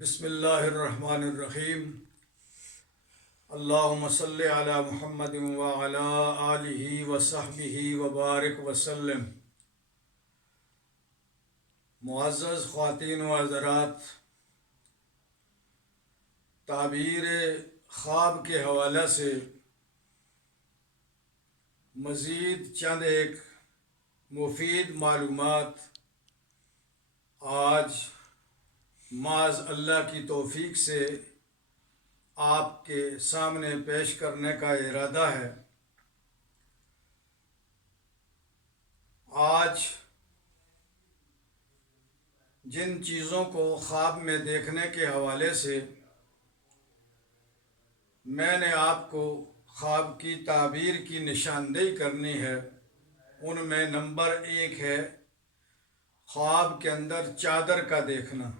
بسم اللہ الرحمن الرحیم۔ اللہم صلی علی محمد وعلی آلہ وصحبہ وبارک وسلم۔ معزز خواتین و حضرات، تعبیر خواب کے حوالے سے مزید چند ایک مفید معلومات آج معاذ اللہ کی توفیق سے آپ کے سامنے پیش کرنے کا ارادہ ہے۔ آج جن چیزوں کو خواب میں دیکھنے کے حوالے سے میں نے آپ کو خواب کی تعبیر کی نشاندہی کرنی ہے، ان میں نمبر 1 ہے خواب کے اندر چادر کا دیکھنا۔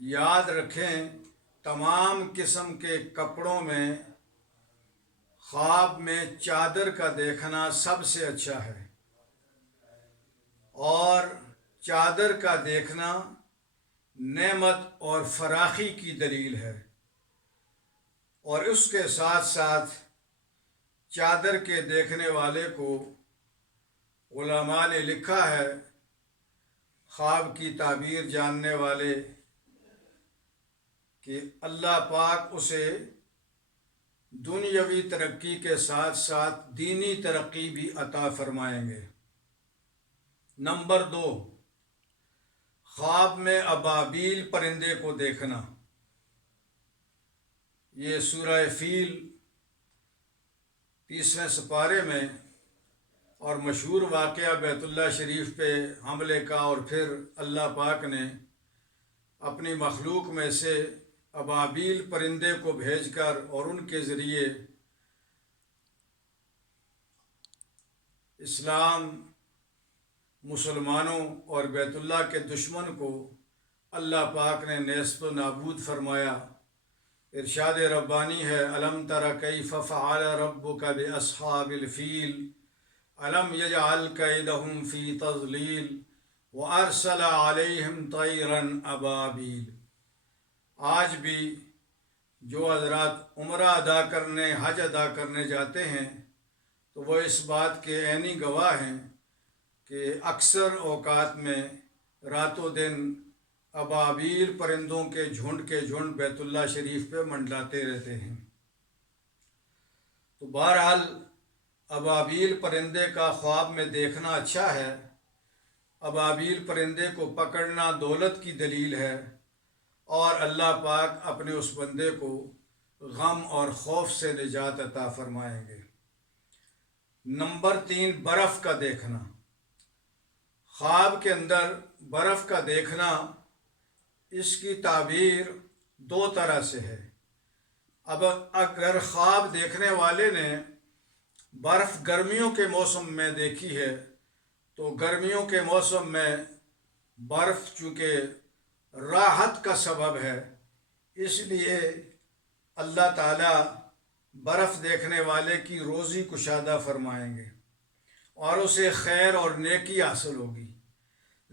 یاد رکھیں، تمام قسم کے کپڑوں میں خواب میں چادر کا دیکھنا سب سے اچھا ہے، اور چادر کا دیکھنا نعمت اور فراخی کی دلیل ہے۔ اور اس کے ساتھ ساتھ چادر کے دیکھنے والے کو علماء نے لکھا ہے، خواب کی تعبیر جاننے والے، کہ اللہ پاک اسے دنیاوی ترقی کے ساتھ ساتھ دینی ترقی بھی عطا فرمائیں گے۔ نمبر 2، خواب میں ابابیل پرندے کو دیکھنا۔ یہ سورہ فیل 30ویں سپارے میں اور مشہور واقعہ بیت اللہ شریف پہ حملے کا، اور پھر اللہ پاک نے اپنی مخلوق میں سے ابابیل پرندے کو بھیج کر اور ان کے ذریعے اسلام، مسلمانوں اور بیت اللہ کے دشمن کو اللہ پاک نے نیست و نابود فرمایا۔ ارشاد ربانی ہے، الم تر کیف فعل ربک باصحاب الفیل الم یجعل کیدہم فی تضلیل وارسل علیہم طیرا ابابیل۔ آج بھی جو حضرات عمرہ ادا کرنے، حج ادا کرنے جاتے ہیں تو وہ اس بات کے عینی گواہ ہیں کہ اکثر اوقات میں رات و دن ابابیل پرندوں کے جھنڈ بیت اللہ شریف پہ منڈلاتے رہتے ہیں۔ تو بہرحال ابابیل پرندے کا خواب میں دیکھنا اچھا ہے۔ ابابیل پرندے کو پکڑنا دولت کی دلیل ہے، اور اللہ پاک اپنے اس بندے کو غم اور خوف سے نجات عطا فرمائیں گے۔ نمبر 3، برف کا دیکھنا۔ خواب کے اندر برف کا دیکھنا، اس کی تعبیر 2 طرح سے ہے۔ اب اگر خواب دیکھنے والے نے برف گرمیوں کے موسم میں دیکھی ہے تو گرمیوں کے موسم میں برف چونکہ راحت کا سبب ہے، اس لیے اللہ تعالیٰ برف دیکھنے والے کی روزی کشادہ فرمائیں گے اور اسے خیر اور نیکی حاصل ہوگی۔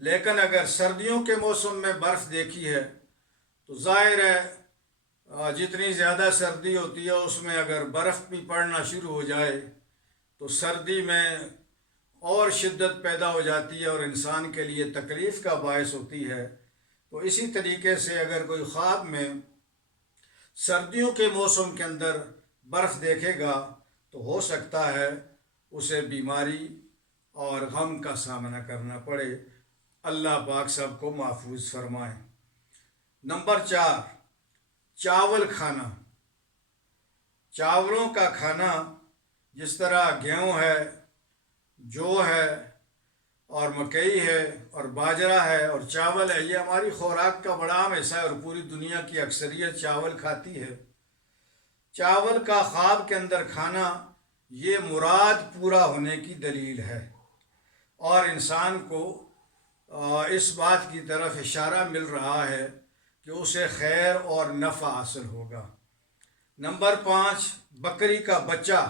لیکن اگر سردیوں کے موسم میں برف دیکھی ہے تو ظاہر ہے جتنی زیادہ سردی ہوتی ہے اس میں اگر برف بھی پڑنا شروع ہو جائے تو سردی میں اور شدت پیدا ہو جاتی ہے اور انسان کے لیے تکلیف کا باعث ہوتی ہے۔ تو اسی طریقے سے اگر کوئی خواب میں سردیوں کے موسم کے اندر برف دیکھے گا تو ہو سکتا ہے اسے بیماری اور غم کا سامنا کرنا پڑے۔ اللہ پاک سب کو محفوظ فرمائے۔ نمبر 4، چاول کھانا۔ چاولوں کا کھانا، جس طرح گیہوں ہے، جو ہے اور مکئی ہے اور باجرہ ہے اور چاول ہے، یہ ہماری خوراک کا بڑا اہم حصہ ہے اور پوری دنیا کی اکثریت چاول کھاتی ہے۔ چاول کا خواب کے اندر کھانا یہ مراد پورا ہونے کی دلیل ہے، اور انسان کو اس بات کی طرف اشارہ مل رہا ہے کہ اسے خیر اور نفع حاصل ہوگا۔ نمبر 5، بکری کا بچہ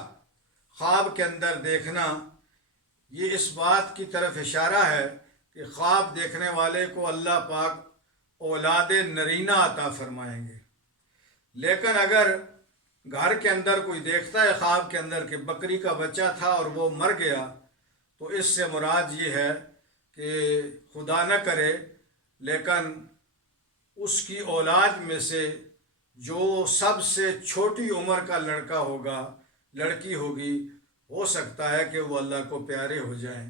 خواب کے اندر دیکھنا، یہ اس بات کی طرف اشارہ ہے کہ خواب دیکھنے والے کو اللہ پاک اولاد نرینہ عطا فرمائیں گے۔ لیکن اگر گھر کے اندر کوئی دیکھتا ہے خواب کے اندر کہ بکری کا بچہ تھا اور وہ مر گیا، تو اس سے مراد یہ ہے کہ خدا نہ کرے لیکن اس کی اولاد میں سے جو سب سے چھوٹی عمر کا لڑکا ہوگا، لڑکی ہوگی، ہو سکتا ہے کہ وہ اللہ کو پیارے ہو جائیں۔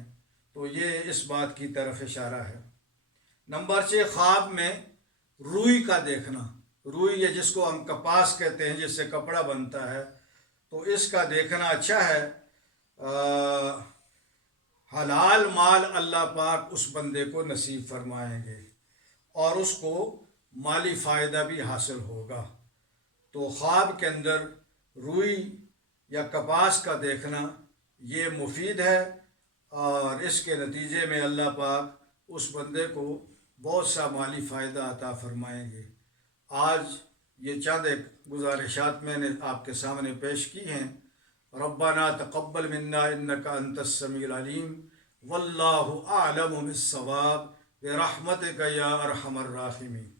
تو یہ اس بات کی طرف اشارہ ہے۔ نمبر 6، خواب میں روئی کا دیکھنا۔ روئی یا جس کو ہم کپاس کہتے ہیں، جس سے کپڑا بنتا ہے، تو اس کا دیکھنا اچھا ہے۔ حلال مال اللہ پاک اس بندے کو نصیب فرمائیں گے اور اس کو مالی فائدہ بھی حاصل ہوگا۔ تو خواب کے اندر روئی یا کپاس کا دیکھنا یہ مفید ہے، اور اس کے نتیجے میں اللہ پاک اس بندے کو بہت سا مالی فائدہ عطا فرمائیں گے۔ آج یہ چند ایک گزارشات میں نے آپ کے سامنے پیش کی ہیں۔ ربنا تقبل منا انک انت السمیع العلیم واللہ اعلم بالصواب برحمتک یا ارحم الراحمین۔